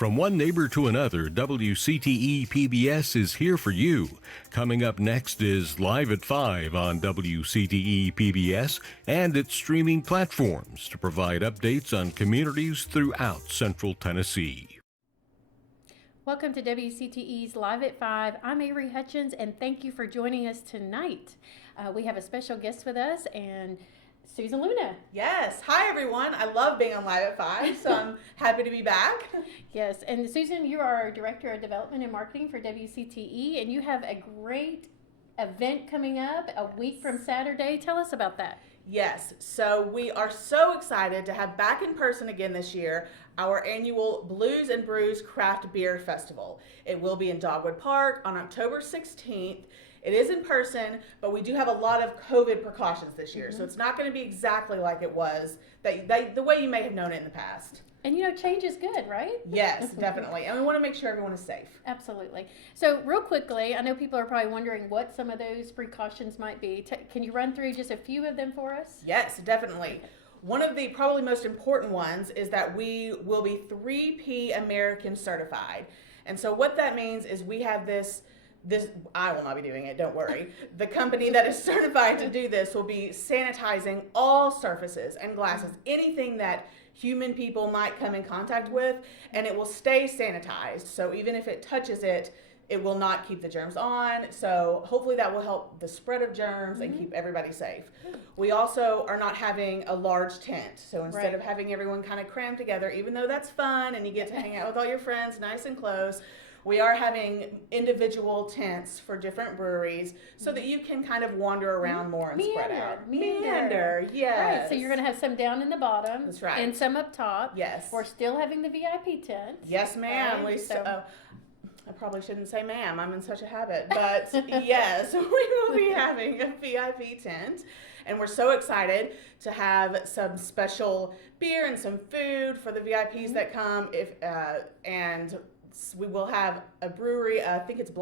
From one neighbor to another, WCTE PBS is here for you. Coming up next is Live at 5 on WCTE PBS and its streaming platforms to provide updates on communities throughout Central Tennessee. Welcome to WCTE's Live at 5. I'm Avery Hutchins, and thank you for joining us tonight. We have a special guest with us, and Susan Luna. Yes. Hi, everyone. I love being on Live at 5, so I'm happy to be back. Yes, and Susan, you are our Director of Development and Marketing for WCTE, and you have a great event coming up a week from Saturday. Tell us about that. Yes. So we are so excited to have back in person again this year our annual Blues Brews Craft Beer Festival. It will be in Dogwood Park on October 16th. It is in person, but we do have a lot of COVID precautions this year, so it's not going to be exactly like it was the way you may have known it in the past. And you know, change is good, right? Yes, definitely. And we want to make sure everyone is safe. Absolutely. So real quickly, I know people are probably wondering what some of those precautions might be. Can you run through just a few of them for us? Yes, definitely. One of the probably most important ones is that we will be 3P American certified. And so what that means is we have this, I will not be doing it, don't worry. The company that is certified to do this will be sanitizing all surfaces and glasses, anything that human people might come in contact with, and it will stay sanitized. So even if it touches it, it will not keep the germs on. So hopefully that will help the spread of germs and keep everybody safe. We also are not having a large tent. So instead of having everyone kind of crammed together, even though that's fun and you get to hang out with all your friends nice and close, we are having individual tents for different breweries so that you can kind of wander around more and spread out. Meander, yes. Right, so you're going to have some down in the bottom. That's right. And some up top. Yes. We're still having the VIP tent. Yes, ma'am. Right, I probably shouldn't say ma'am. I'm in such a habit. But yes, we will be having a VIP tent. And we're so excited to have some special beer and some food for the VIPs that come. And we will have a brewery. I think it's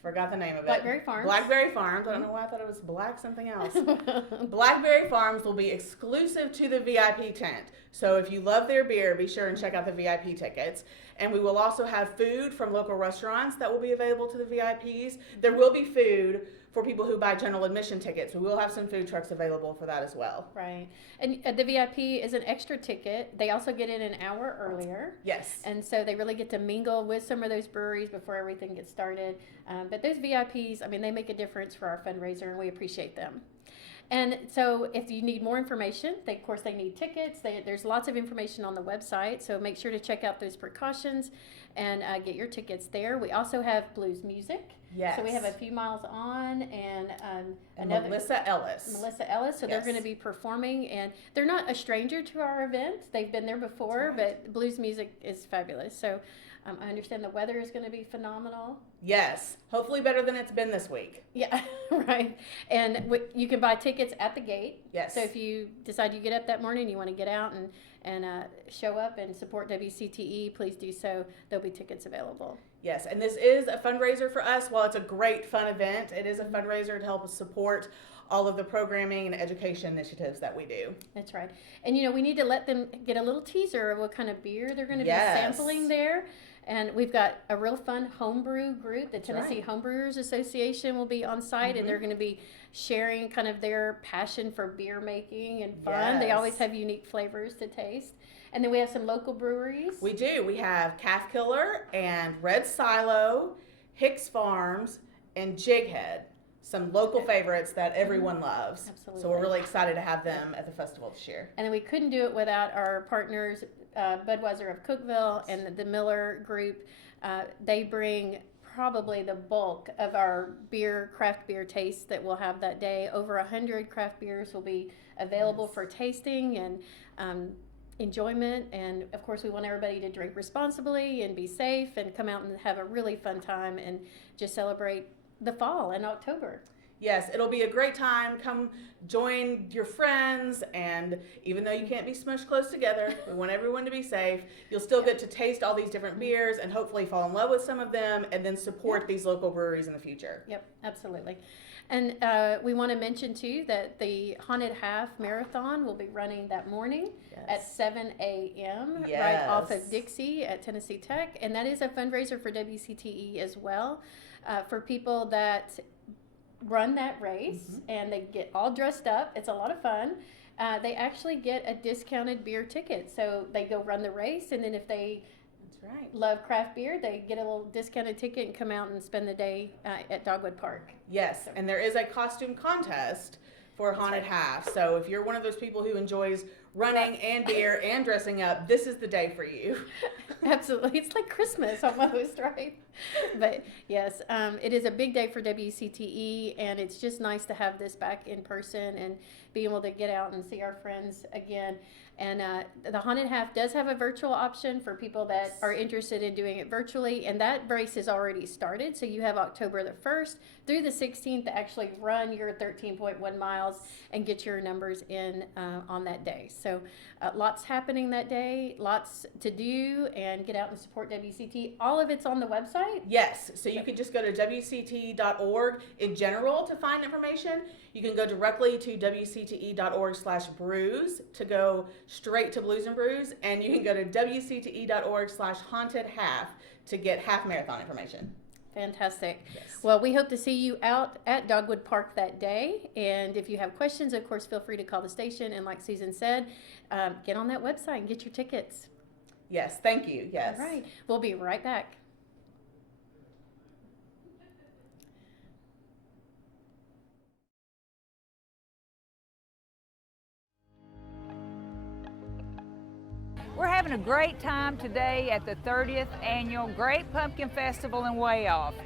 forgot the name of it. Blackberry Farms. Blackberry Farms. I don't know why I thought it was black something else. Blackberry Farms will be exclusive to the VIP tent. So if you love their beer, be sure and check out the VIP tickets. And we will also have food from local restaurants that will be available to the VIPs. There will be food for people who buy general admission tickets. We will have some food trucks available for that as well. Right. And the VIP is an extra ticket. They also get in an hour earlier. Yes. And so they really get to mingle with some of those breweries before everything gets started. But those VIPs, I mean, they make a difference for our fundraiser, and we appreciate them. And so if you need more information, of course they need tickets. There's lots of information on the website, so make sure to check out those precautions and get your tickets there. We also have blues music. Yes. So we have a Few Miles On and Melissa Ellis. So they're going to be performing, and they're not a stranger to our event. They've been there before, but blues music is fabulous. So I understand the weather is going to be phenomenal. Yes, hopefully better than it's been this week. Yeah, right. And you can buy tickets at the gate. Yes. So if you decide you get up that morning, you want to get out and show up and support WCTE, please do so. There'll be tickets available. Yes, and this is a fundraiser for us. While it's a great fun event, it is a fundraiser to help us support all of the programming and education initiatives that we do. That's right. And you know, we need to let them get a little teaser of what kind of beer they're going to be sampling there. And we've got a real fun homebrew group. The Tennessee Homebrewers Association will be on site, and they're going to be sharing kind of their passion for beer making and fun. Yes. They always have unique flavors to taste. And then we have some local breweries. We do. We have Calf Killer and Red Silo, Hicks Farms, and Jighead. Some local favorites that everyone loves. Absolutely. So we're really excited to have them at the festival this year. And then we couldn't do it without our partners, Budweiser of Cookeville and the Miller Group. They bring probably the bulk of our craft beer tastes that we'll have that day. Over 100 craft beers will be available for tasting and enjoyment. And of course, we want everybody to drink responsibly and be safe and come out and have a really fun time and just celebrate the fall in October. Yes, it'll be a great time. Come join your friends, and even though you can't be smushed close together, we want everyone to be safe. You'll still get to taste all these different beers and hopefully fall in love with some of them and then support these local breweries in the future. Yep, absolutely. And we want to mention too that the Haunted Half Marathon will be running that morning at 7 a.m. right off of Dixie at Tennessee Tech. And that is a fundraiser for WCTE as well, for people that run that race and they get all dressed up. It's a lot of fun. They actually get a discounted beer ticket. So they go run the race, and then if they love craft beer, they get a little discounted ticket and come out and spend the day at Dogwood Park. Yes, and there is a costume contest for Haunted Half. So if you're one of those people who enjoys running and beer and dressing up, this is the day for you. Absolutely. It's like Christmas almost, right? But yes, it is a big day for WCTE, and it's just nice to have this back in person and be able to get out and see our friends again. And the Haunted Half does have a virtual option for people that are interested in doing it virtually, and that race has already started. So you have October the 1st through the 16th to actually run your 13.1 miles and get your numbers in on that day. So lots happening that day, lots to do, and get out and support WCT. All of it's on the website? Yes, so you can just go to WCTE.org in general to find information. You can go directly to WCTE.org/brews to go straight to Blues and Brews, and you can go to WCTE.org/hauntedhalf to get half marathon information. Fantastic. Yes. Well, we hope to see you out at Dogwood Park that day. And if you have questions, of course, feel free to call the station. And like Susan said, get on that website and get your tickets. Yes, thank you. Yes. All right. We'll be right back. We're having a great time today at the 30th Annual Great Pumpkin Festival in Way Off.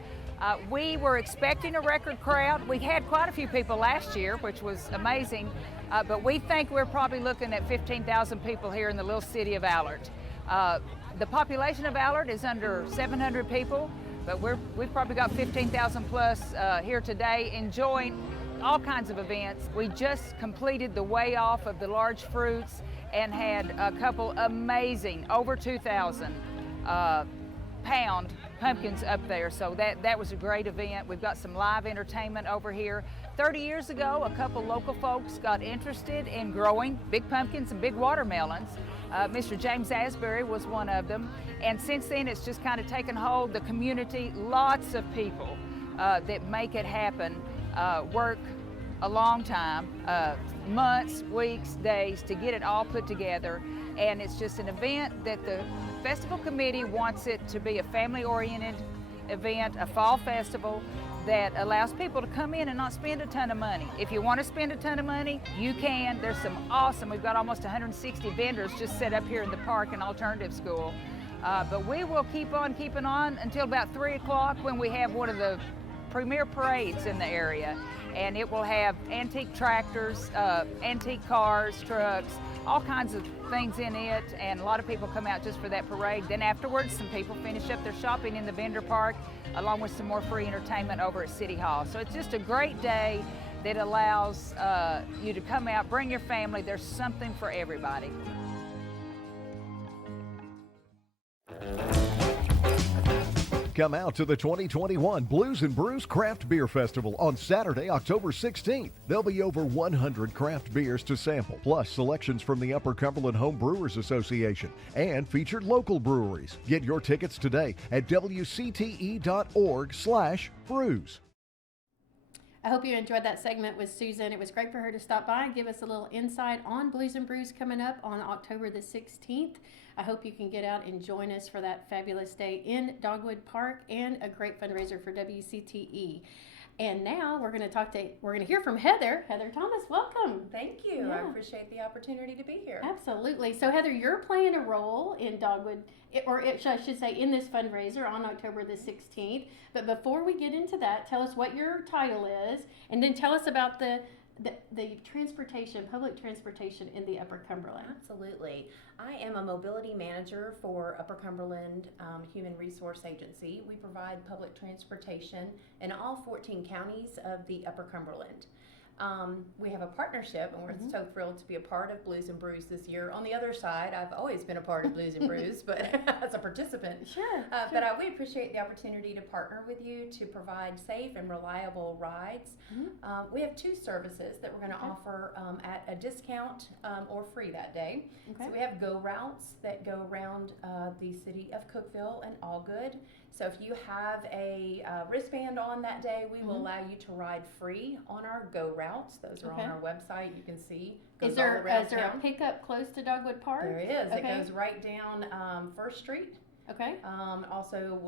We were expecting a record crowd. We had quite a few people last year, which was amazing, but we think we're probably looking at 15,000 people here in the little city of Allard. The population of Allard is under 700 people, but we've probably got 15,000 plus here today enjoying all kinds of events. We just completed the Way Off of the large fruits and had a couple amazing, over 2,000 pound pumpkins up there. So that was a great event. We've got some live entertainment over here. 30 years ago, a couple local folks got interested in growing big pumpkins and big watermelons. Mr. James Asbury was one of them. And since then, it's just kind of taken hold. The community, lots of people that make it happen, work a long time, months, weeks, days to get it all put together. And it's just an event that the festival committee wants it to be a family-oriented event, a fall festival that allows people to come in and not spend a ton of money. If you want to spend a ton of money, you can. There's some awesome, we've got almost 160 vendors just set up here in the park and alternative school. But we will keep on keeping on until about 3 o'clock when we have one of the premier parades in the area. And it will have antique tractors, antique cars, trucks, all kinds of things in it, and a lot of people come out just for that parade. Then afterwards, some people finish up their shopping in the vendor park, along with some more free entertainment over at City Hall. So it's just a great day that allows you to come out, bring your family. There's something for everybody. Come out to the 2021 Blues and Brews Craft Beer Festival on Saturday, October 16th. There'll be over 100 craft beers to sample, plus selections from the Upper Cumberland Home Brewers Association and featured local breweries. Get your tickets today at WCTE.org/brews. I hope you enjoyed that segment with Susan. It was great for her to stop by and give us a little insight on Blues and Brews coming up on October the 16th. I hope you can get out and join us for that fabulous day in Dogwood Park and a great fundraiser for WCTE. And now we're going to hear from Heather. Heather Thomas, welcome. Thank you. Yeah. I appreciate the opportunity to be here. Absolutely. So Heather, you're playing a role in Dogwood, I should say in this fundraiser on October the 16th. But before we get into that, tell us what your title is, and then tell us about the the transportation, public transportation in the Upper Cumberland. Absolutely. I am a mobility manager for Upper Cumberland Human Resource Agency. We provide public transportation in all 14 counties of the Upper Cumberland. We have a partnership, and we're so thrilled to be a part of Blues and Brews this year. On the other side, I've always been a part of Blues and Brews, but as a participant. Sure. But we appreciate the opportunity to partner with you to provide safe and reliable rides. We have 2 services that we're going to offer at a discount or free that day. Okay. So we have Go routes that go around the city of Cookeville and Allgood. So if you have a wristband on that day, we will allow you to ride free on our Go routes. Those are on our website. You can see. Is there a pickup close to Dogwood Park? There is. Okay. It goes right down First Street. Okay. Also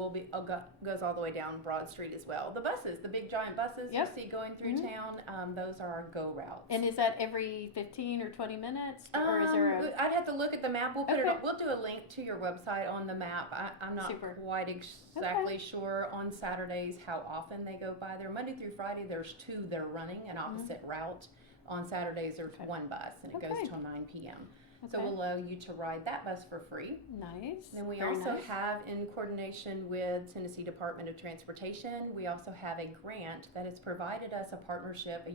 goes all the way down Broad Street as well. The buses, the big giant buses you see going through town, those are our Go routes. And is that every 15 or 20 minutes? Or is there I'd have to look at the map. We'll put it up. We'll do a link to your website on the map. I'm not quite exactly sure on Saturdays how often they go by there. Monday through Friday, there's 2 that are running an opposite route. On Saturdays, there's 1 bus, and it goes till 9 p.m. So we'll allow you to ride that bus for free. Nice. Then we also have, in coordination with Tennessee Department of Transportation, we also have a grant that has provided us a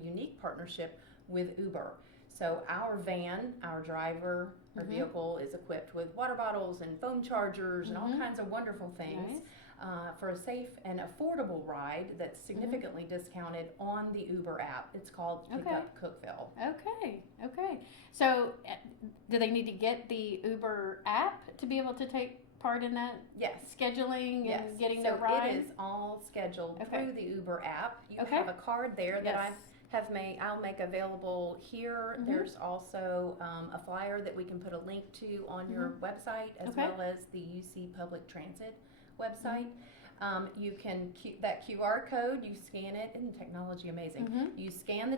unique partnership with Uber. So our van, our driver, our vehicle is equipped with water bottles and phone chargers and all kinds of wonderful things. For a safe and affordable ride that's significantly discounted on the Uber app. It's called Pick Up Cookeville. Okay. So, do they need to get the Uber app to be able to take part in that? Yes. Scheduling and getting the ride? So it is all scheduled through the Uber app. You have a card there that I'll make available here. There's also a flyer that we can put a link to on your website, as well as the UC Public Transit website. You can that QR code, you scan it, and technology amazing. You scan the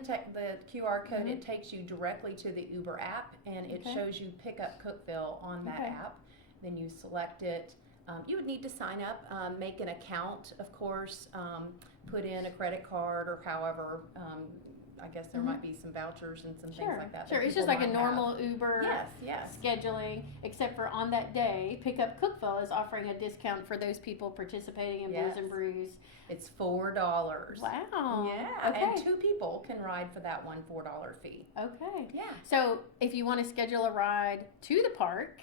QR code, it takes you directly to the Uber app, and it shows you Pick Up Cookeville on that app. Then you select it. You would need to sign up, make an account, of course, put in a credit card or however. I guess there might be some vouchers and some things like that. Sure, it's just like a normal Uber scheduling, except for on that day, Pick Up Cookeville is offering a discount for those people participating in Blues and Brews. It's $4. Wow. Yeah, and 2 people can ride for that $4 fee. Okay. Yeah. So if you want to schedule a ride to the park,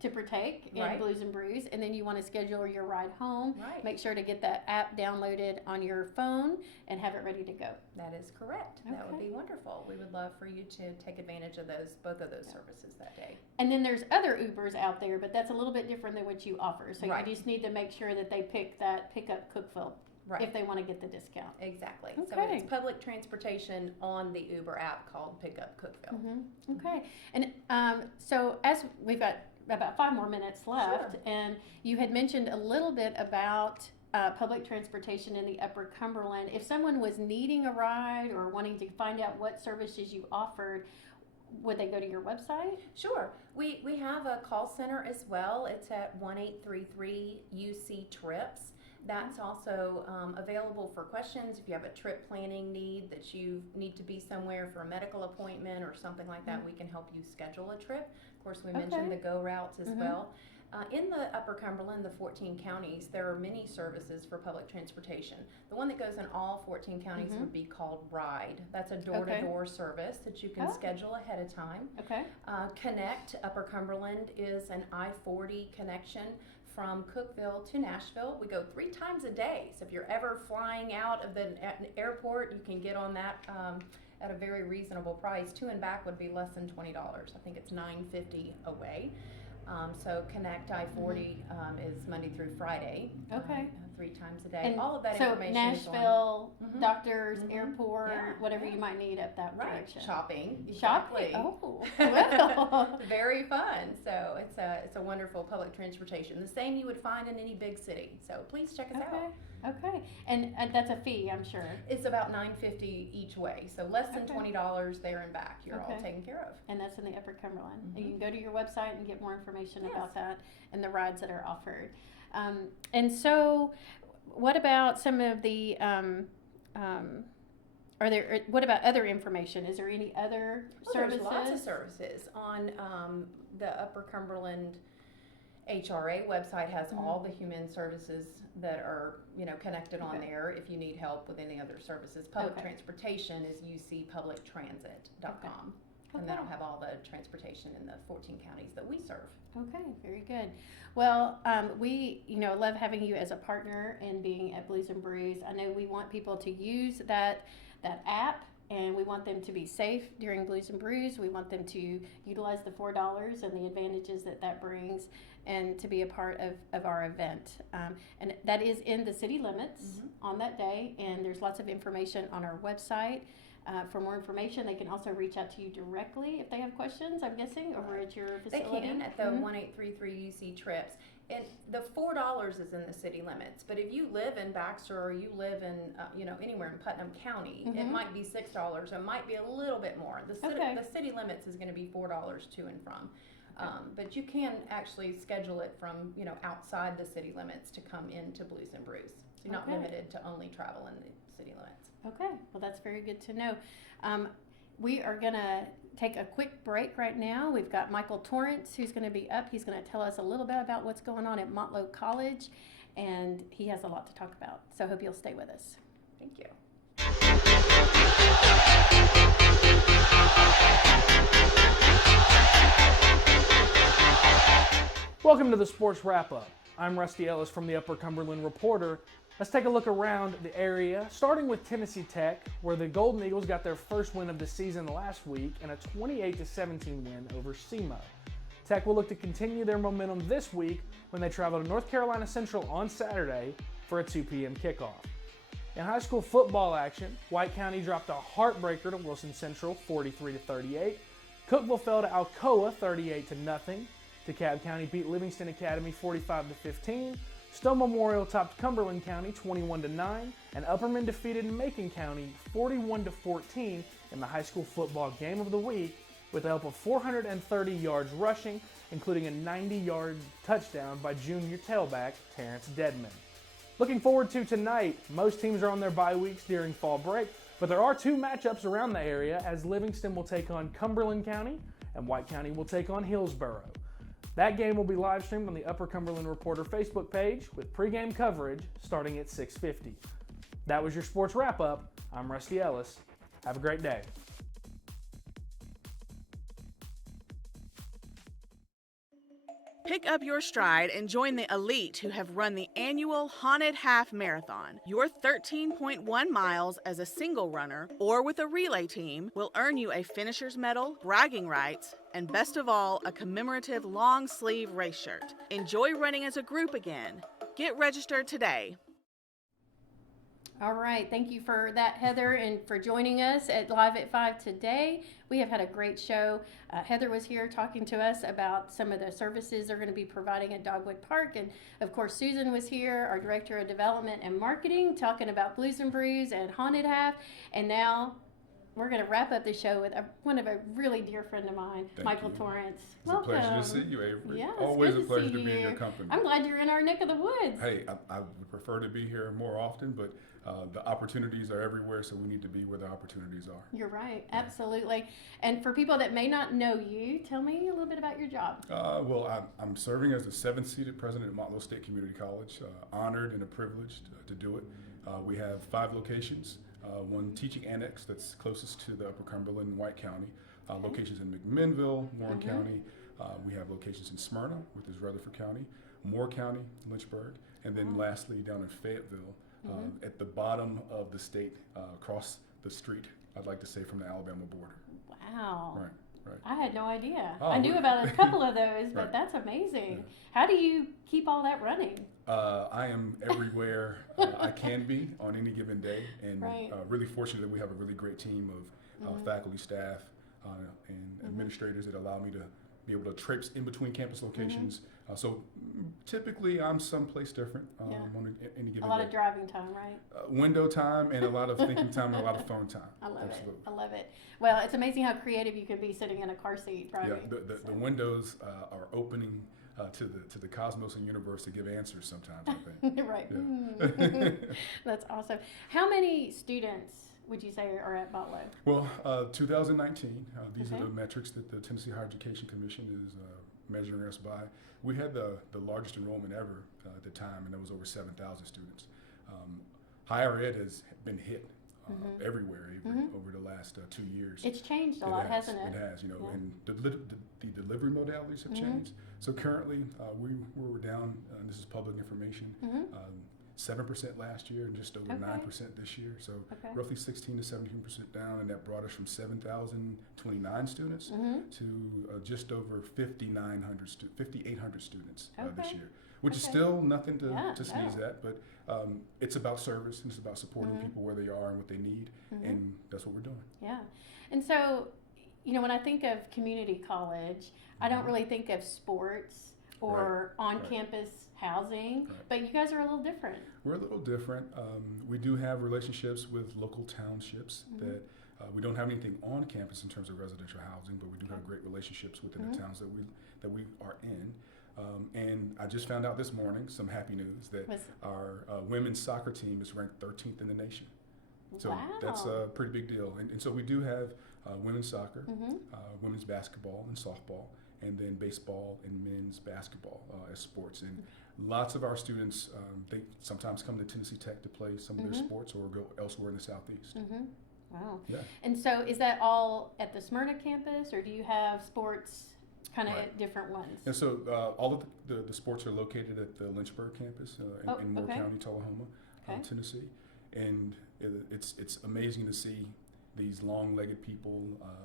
to partake in Blues and Brews, and then you want to schedule your ride home, make sure to get that app downloaded on your phone and have it ready to go. That is correct. That would be wonderful. We would love for you to take advantage of both of those services that day. And then there's other Ubers out there, but that's a little bit different than what you offer. So you just need to make sure that they pick that Pick Up Cookeville if they want to get the discount. Exactly. So it's public transportation on the Uber app called Pick Up Cookeville. Okay. And so as we've got about 5 more minutes left, and you had mentioned a little bit about public transportation in the Upper Cumberland. If someone was needing a ride or wanting to find out what services you offered, would they go to your website? Sure. We have a call center as well. It's at 1-833-UC-TRIPS. That's also available for questions. If you have a trip planning need, that you need to be somewhere for a medical appointment or something like that, we can help you schedule a trip. Of course, we mentioned the Go routes as well. In the Upper Cumberland, the 14 counties, there are many services for public transportation. The one that goes in all 14 counties would be called Ride. That's a door-to-door service that you can schedule ahead of time. Connect Upper Cumberland is an I-40 connection from Cookeville to Nashville. We go 3 times a day. So if you're ever flying out of the airport, you can get on that at a very reasonable price. To and back would be less than $20. I think it's $9.50 away. So Connect I-40 is Monday through Friday. 3 times a day. And all of that so information Nashville, is on. Doctors, airport, whatever you might need up that direction. Shopping. Exactly. Oh, well. Very fun. So it's a wonderful public transportation. The same you would find in any big city. So please check us out. Okay. And that's a fee, I'm sure. It's about $9.50 each way. So less than $20 there and back. You're all taken care of. And that's in the Upper Cumberland. And you can go to your website and get more information about that and the rides that are offered. And so what about some of the what about other information? Is there any other services? There's lots of services on the Upper Cumberland HRA website has all the human services that are, connected on there if you need help with any other services. Public transportation is ucpublictransit.com. And that'll have all the transportation in the 14 counties that we serve. Okay, very good. Well, we, love having you as a partner and being at Blues and Brews. I know we want people to use that app, and we want them to be safe during Blues and Brews. We want them to utilize the $4 and the advantages that brings, and to be a part of our event. And that is in the city limits on that day, and there's lots of information on our website. For more information, they can also reach out to you directly if they have questions, I'm guessing, over at your facility. They can at the 1833 UC Trips. And the $4 is in the city limits, but if you live in Baxter or you live in, anywhere in Putnam County, it might be $6. It might be a little bit more. The city limits is going to be $4 to and from. But you can actually schedule it from, outside the city limits to come into Blues and Brews. So you're not limited to only travel in the city limits. Okay, well, that's very good to know. We are going to take a quick break right now. We've got Michael Torrance who's going to be up. He's going to tell us a little bit about what's going on at Motlow College, and he has a lot to talk about. So I hope you'll stay with us. Thank you. Welcome to the Sports Wrap-Up. I'm Rusty Ellis from the Upper Cumberland Reporter. Let's take a look around the area, starting with Tennessee Tech, where the Golden Eagles got their first win of the season last week in a 28-17 win over SEMO. Tech will look to continue their momentum this week when they travel to North Carolina Central on Saturday for a 2 p.m. kickoff. In high school football action, White County dropped a heartbreaker to Wilson Central 43-38. Cookeville fell to Alcoa 38-0. DeKalb County beat Livingston Academy 45-15. Stone Memorial topped Cumberland County 21-9, and Upperman defeated Macon County 41-14 in the high school football game of the week with the help of 430 yards rushing, including a 90-yard touchdown by junior tailback Terrance Dedman. Looking forward to tonight, most teams are on their bye weeks during fall break, but there are two matchups around the area as Livingston will take on Cumberland County and White County will take on Hillsborough. That game will be live streamed on the Upper Cumberland Reporter Facebook page with pregame coverage starting at 6:50. That was your sports wrap-up. I'm Rusty Ellis. Have a great day. Pick up your stride and join the elite who have run the annual Haunted Half Marathon. Your 13.1 miles as a single runner or with a relay team will earn you a finisher's medal, bragging rights, and best of all, a commemorative long-sleeve race shirt. Enjoy running as a group again. Get registered today. All right, thank you for that, Heather, and for joining us at Live at 5 today. We have had a great show. Heather was here talking to us about some of the services they're going to be providing at Dogwood Park, and of course Susan was here, our Director of Development and Marketing, talking about Blues and Brews and Haunted Half, and now we're going to wrap up the show with one of a really dear friend of mine, Michael Torrance. Welcome. It's a pleasure to see you, Avery. Yeah, always a pleasure to see be in you. your company. I'm glad you're in our neck of the woods. Hey, I would prefer to be here more often, but the opportunities are everywhere, so we need to be where the opportunities are. You're right, absolutely. And for people that may not know you, tell me a little bit about your job. Well, I'm serving as the 7th-seated president at Motlow State Community College. Honored and privileged to do it. We have 5 locations. One teaching annex that's closest to the Upper Cumberland and White County. Locations in McMinnville, Warren County. We have locations in Smyrna, which is Rutherford County, Moore County, Lynchburg, and then lastly down in Fayetteville, at the bottom of the state, across the street, I'd like to say, from the Alabama border. Wow. Right. I had no idea. Oh, I knew about a couple of those, but Right. that's amazing. Yeah. How do you keep all that running? I am everywhere I can be on any given day, and Right. really fortunate that we have a really great team of faculty, staff, and administrators that allow me to be able to traipse in between campus locations. So typically I'm someplace different on any given day. A lot of driving time, right? Window time and a lot of thinking time and a lot of phone time. I love Absolutely. it. I love it. Well, it's amazing how creative you can be sitting in a car seat driving. Yeah, the windows are opening to the cosmos and universe to give answers sometimes, I think. Right. Yeah. That's awesome. How many students would you say are at Motlow? Well, 2019, these Okay. are the metrics that the Tennessee Higher Education Commission is measuring us by. We had the largest enrollment ever at the time, and there was over 7,000 students. Higher ed has been hit everywhere, Avery, over the last 2 years. It's changed a lot, hasn't it? It has, you know, Yeah. and the delivery modalities have changed. So currently, we were down, and this is public information, 7% last year and just over 9% this year. So roughly 16 to 17% down, and that brought us from 7,029 students to just over 5,800 students this year, which is still nothing to sneeze at, but it's about service and it's about supporting people where they are and what they need, and that's what we're doing. Yeah. And so, you know, when I think of community college, I don't really think of sports or on-campus housing, but you guys are a little different. We're a little different. We do have relationships with local townships that we don't have anything on campus in terms of residential housing, but we do have great relationships within the towns that we are in. And I just found out this morning some happy news that our women's soccer team is ranked 13th in the nation. So that's a pretty big deal. And so we do have women's soccer, women's basketball and softball, and then baseball and men's basketball as sports. And lots of our students, they sometimes come to Tennessee Tech to play some of their sports or go elsewhere in the Southeast. Wow. Yeah. And so is that all at the Smyrna campus, or do you have sports kind of at different ones? And so all of the sports are located at the Lynchburg campus in Moore County, Tullahoma, Tennessee. And it's amazing to see these long-legged people,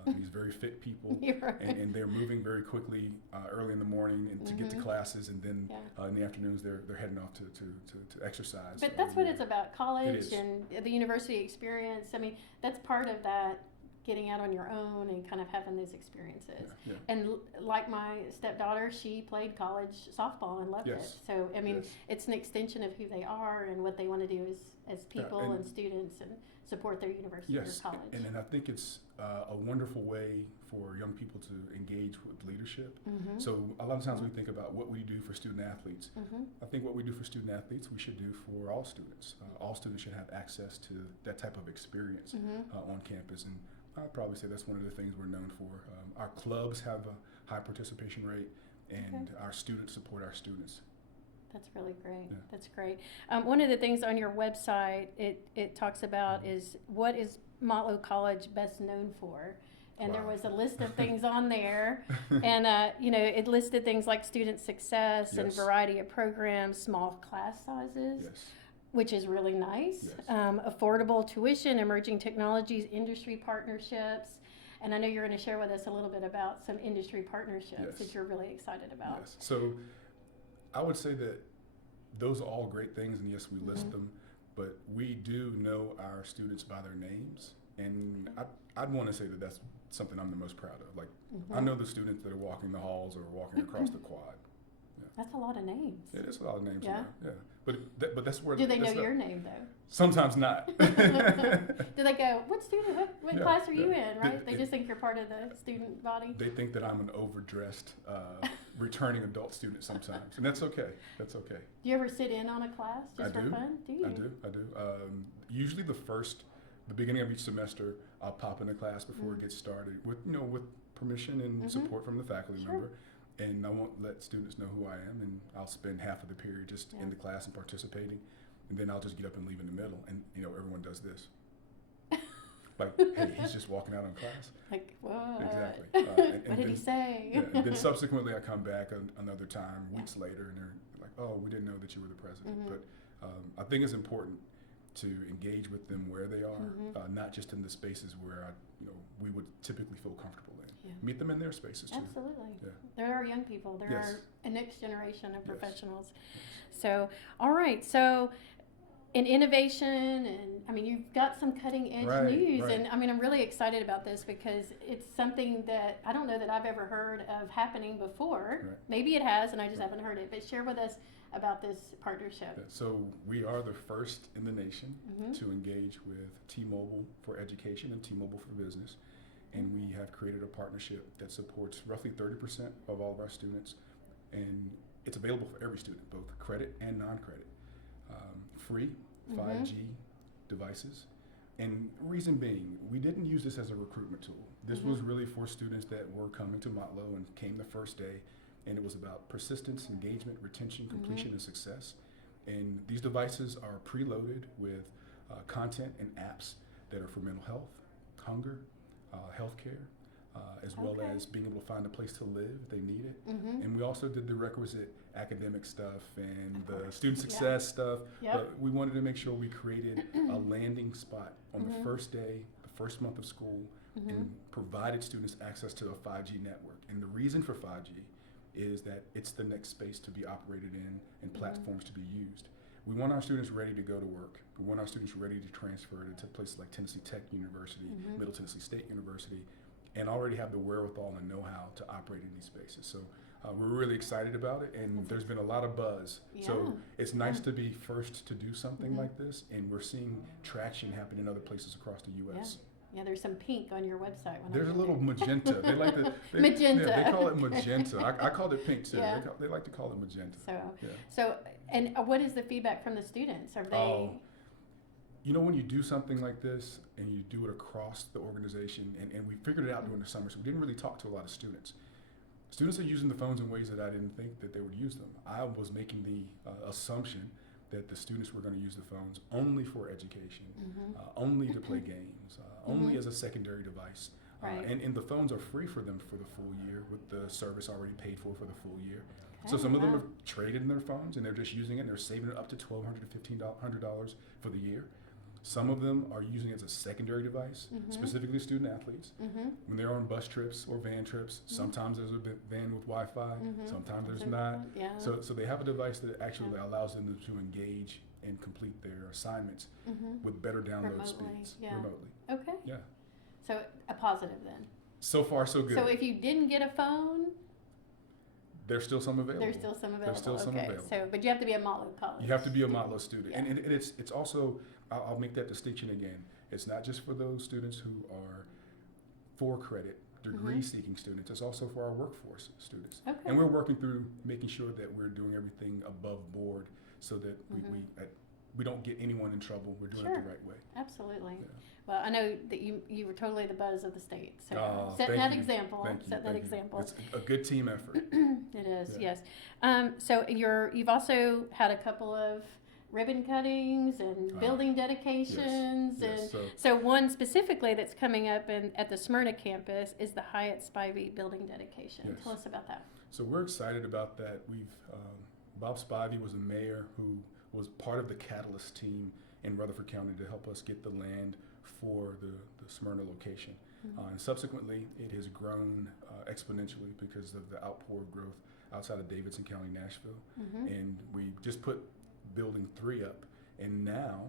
these very fit people, and they're moving very quickly early in the morning and to get to classes, and then in the afternoons they're heading off to exercise. But that's what it's about, college and the university experience. I mean, that's part of that, getting out on your own and kind of having those experiences. And like my stepdaughter, she played college softball and loved it. So, I mean, it's an extension of who they are and what they want to do as people and students, and support their university or college. And I think it's a wonderful way for young people to engage with leadership. So a lot of times we think about what we do for student athletes. I think what we do for student athletes, we should do for all students. All students should have access to that type of experience on campus. And I'd probably say that's one of the things we're known for. Our clubs have a high participation rate, and our students support our students. That's really great. That's great. One of the things on your website it talks about is, what is Motlow College best known for? And there was a list of things on there, and you know, it listed things like student success and variety of programs, small class sizes, which is really nice. Affordable tuition, emerging technologies, industry partnerships. And I know you're going to share with us a little bit about some industry partnerships that you're really excited about. So I would say that those are all great things, and yes, we list them, but we do know our students by their names, and I'd want to say that that's something I'm the most proud of. Like, I know the students that are walking the halls or walking across the quad. That's a lot of names. It is a lot of names. But that's where. Do they know your name though? Sometimes not. Do they go, what student, what class are you in, right? They just think you're part of the student body? They think that I'm an overdressed, returning adult student sometimes, and that's okay. That's okay. Do you ever sit in on a class just for fun? Do you? I do. Usually the beginning of each semester, I'll pop in a class before it gets started with permission and support from the faculty member. And I won't let students know who I am, and I'll spend half of the period just in the class and participating, and then I'll just get up and leave in the middle, and everyone does this. Like, hey, he's just walking out on class. Like, whoa. Exactly. What did he say? And then subsequently I come back another time, weeks later, and they're like, oh, we didn't know that you were the president. But I think it's important to engage with them where they are, not just in the spaces where we would typically feel comfortable in. Meet them in their spaces too. Absolutely. There are young people. There are a next generation of professionals. So, all right. So, in innovation, and I mean, you've got some cutting edge news, and I mean, I'm really excited about this because it's something that I don't know that I've ever heard of happening before. Maybe it has, and I just haven't heard it. But share with us about this partnership. So we are the first in the nation to engage with T-Mobile for education and T-Mobile for business. And we have created a partnership that supports roughly 30% of all of our students. And it's available for every student, both credit and non-credit. Free 5G devices, And reason being, we didn't use this as a recruitment tool. This was really for students that were coming to Motlow and came the first day, and it was about persistence, engagement, retention, completion, and success. And these devices are preloaded with content and apps that are for mental health, hunger, healthcare, as well as being able to find a place to live if they need it. And we also did the requisite academic stuff and the student success stuff. But we wanted to make sure we created a landing spot on the first day, the first month of school, and provided students access to a 5G network. And the reason for 5G is that it's the next space to be operated in and platforms to be used. We want our students ready to go to work. We want our students ready to transfer to places like Tennessee Tech University, Middle Tennessee State University, and already have the wherewithal and know-how to operate in these spaces. So we're really excited about it, and there's been a lot of buzz. So it's nice to be first to do something like this, and we're seeing traction happen in other places across the U.S. Yeah, there's some pink on your website. There's a little magenta. They like to magenta. Yeah, they call it magenta. I called it pink too. They like to call it magenta. So, and what is the feedback from the students? Are they? You know, when you do something like this and you do it across the organization, and we figured it out during the summer, so we didn't really talk to a lot of students. Students are using the phones in ways that I didn't think that they would use them. I was making the assumption that the students were going to use the phones only for education, only to play games, only as a secondary device. And the phones are free for them for the full year with the service already paid for the full year. So some of them have traded in their phones and they're just using it and they're saving it up to $1,200 to $1,500 for the year. Some of them are using it as a secondary device, specifically student athletes. When they're on bus trips or van trips, sometimes there's a van with Wi-Fi, sometimes there's not. So they have a device that actually allows them to engage and complete their assignments with better download speeds remotely. Okay. Yeah. So a positive then. So far, so good. So if you didn't get a phone, there's still some available. There's still some available. There's still some available. So, but you have to be a Motlow College. You have to be a Motlow student, and it's also. I'll make that distinction again. It's not just for those students who are for credit, degree-seeking students. It's also for our workforce students. And we're working through making sure that we're doing everything above board so that we don't get anyone in trouble. We're doing it the right way. Absolutely. Yeah. Well, I know that you were totally the buzz of the state. So thank set that you. example. Thank you. Set that example. It's a good team effort. It is, yes. So you've also had a couple of ribbon cuttings and building dedications, Yes, so one specifically that's coming up at the Smyrna campus is the Hyatt Spivey building dedication. Yes. Tell us about that. So we're excited about that. Bob Spivey was a mayor who was part of the Catalyst team in Rutherford County to help us get the land for the Smyrna location. And subsequently, it has grown exponentially because of the outpour of growth outside of Davidson County, Nashville. And we just put building 3 up, and now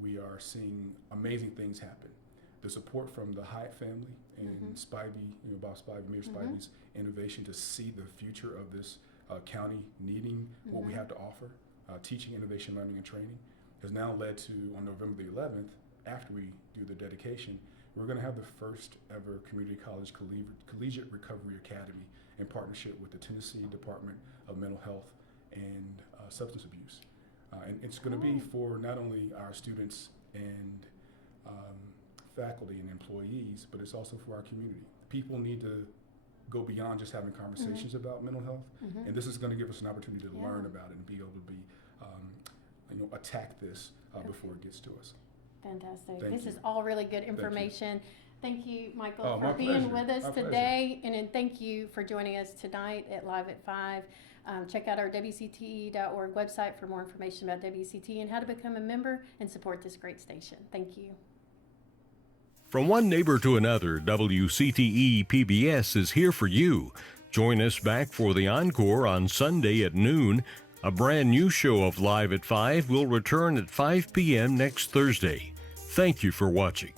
we are seeing amazing things happen. The support from the Hyatt family and Spivey, Bob Spivey, Mayor Spivey's innovation to see the future of this county needing what we have to offer, teaching, innovation, learning, and training, has now led to, on November the 11th, after we do the dedication, we're going to have the first ever community college collegiate recovery academy in partnership with the Tennessee Department of Mental Health and Substance Abuse. And it's going to be for not only our students and faculty and employees, but it's also for our community. People need to go beyond just having conversations about mental health, and this is going to give us an opportunity to learn about it and be able to be, attack this before it gets to us. Fantastic. Thank This you. is all really good information. Thank you, Michael, Oh, for my being pleasure. with us My today. And then thank you for joining us tonight at Live at 5. Check out our WCTE.org website for more information about WCTE and how to become a member and support this great station. Thank you. From one neighbor to another, WCTE PBS is here for you. Join us back for the encore on Sunday at noon. A brand new show of Live at 5 will return at 5 p.m. next Thursday. Thank you for watching.